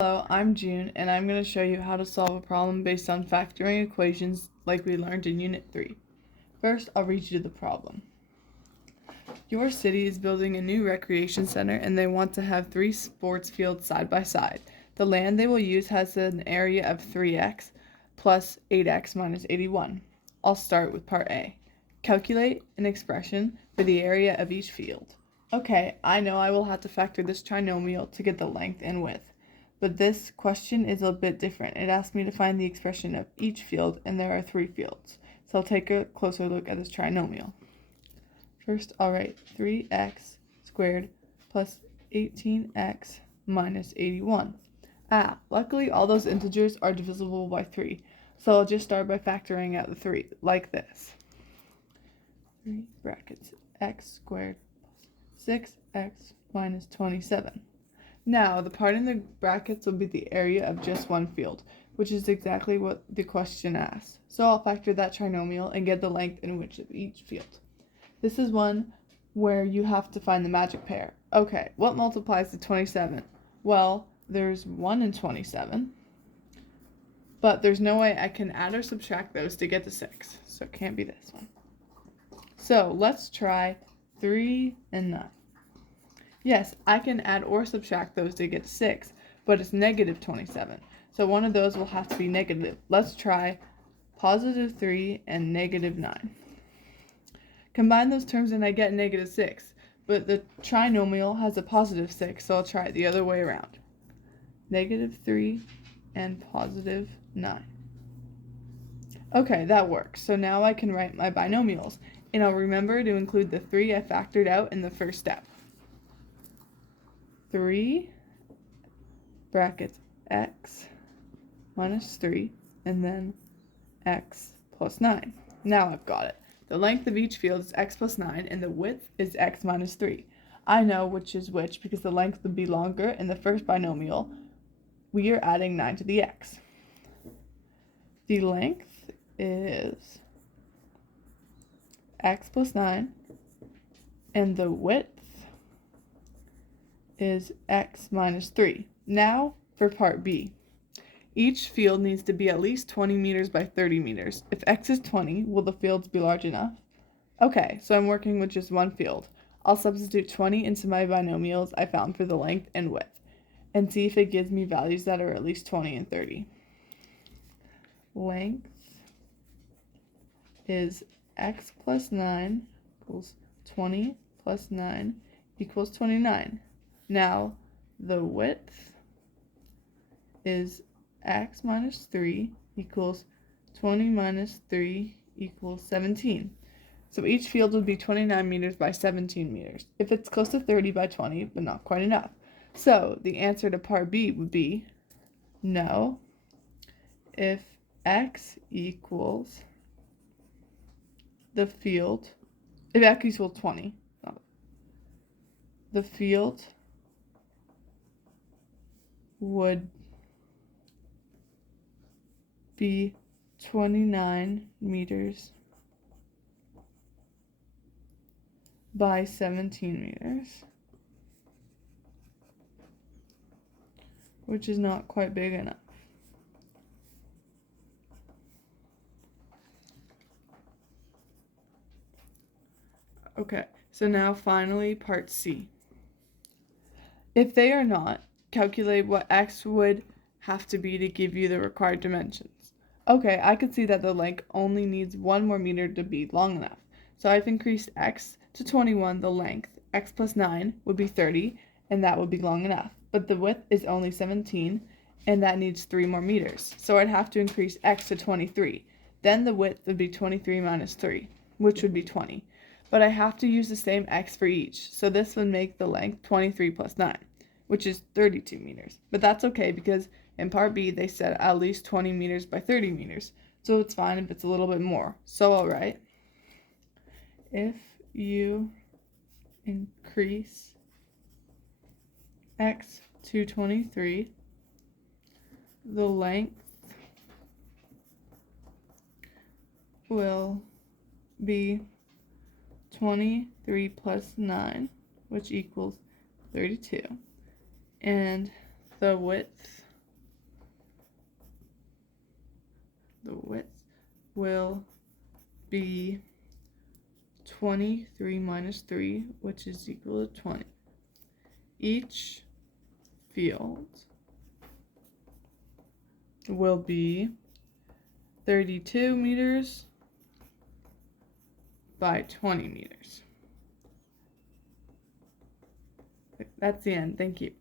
Hello, I'm June, and I'm going to show you how to solve a problem based on factoring equations like we learned in Unit 3. First, I'll read you the problem. Your city is building a new recreation center and they want to have 3 sports fields side by side. The land they will use has an area of 3x plus 8x minus 81. I'll start with part A. Calculate an expression for the area of each field. Okay, I know I will have to factor this trinomial to get the length and width. But this question is a bit different. It asks me to find the expression of each field, and there are 3 fields. So I'll take a closer look at this trinomial. First, I'll write 3x squared plus 18x minus 81. Luckily all those integers are divisible by 3. So I'll just start by factoring out the 3, like this. 3 brackets x squared plus 6x minus 27. Now, the part in the brackets will be the area of just one field, which is exactly what the question asks. So I'll factor that trinomial and get the length and width of each field. This is one where you have to find the magic pair. Okay, what multiplies to 27? Well, there's 1 in 27, but there's no way I can add or subtract those to get to 6, so it can't be this one. So let's try 3 and 9. Yes, I can add or subtract those to get 6, but it's negative 27. So one of those will have to be negative. Let's try positive 3 and negative 9. Combine those terms and I get negative 6, but the trinomial has a positive 6, so I'll try it the other way around. Negative 3 and positive 9. Okay, that works. So now I can write my binomials, and I'll remember to include the 3 I factored out in the first step. 3 brackets x minus 3 and then x plus 9. Now I've got it. The length of each field is x plus 9 and the width is x minus 3. I know which is which because the length would be longer in the first binomial. We are adding 9 to the x. The length is x plus 9 and the width is x minus 3. Now for part B. Each field needs to be at least 20 meters by 30 meters. If x is 20, will the fields be large enough? Okay, so I'm working with just one field. I'll substitute 20 into my binomials I found for the length and width, and see if it gives me values that are at least 20 and 30. Length is x plus 9 equals 20 plus 9 equals 29. Now, the width is x minus 3 equals 20 minus 3 equals 17. So each field would be 29 meters by 17 meters. If it's close to 30 by 20, but not quite enough. So the answer to part B would be no if x equals the field, if x equals 20, the field would be 29 meters by 17 meters, which is not quite big enough. Okay, so now finally part C. If they are not, calculate what x would have to be to give you the required dimensions. Okay, I can see that the length only needs 1 more meter to be long enough. So I've increased x to 21, the length, x plus 9 would be 30, and that would be long enough. But the width is only 17, and that needs 3 more meters. So I'd have to increase x to 23. Then the width would be 23 minus 3, which would be 20. But I have to use the same x for each, so this would make the length 23 plus 9. Which is 32 meters. But that's okay because in part B they said at least 20 meters by 30 meters. So it's fine if it's a little bit more. So I'll write, if you increase x to 23, the length will be 23 plus 9, which equals 32. And the width the width will be 23 minus 3, which is equal to 20. Each field will be 32 meters by 20 meters. That's the end. Thank you.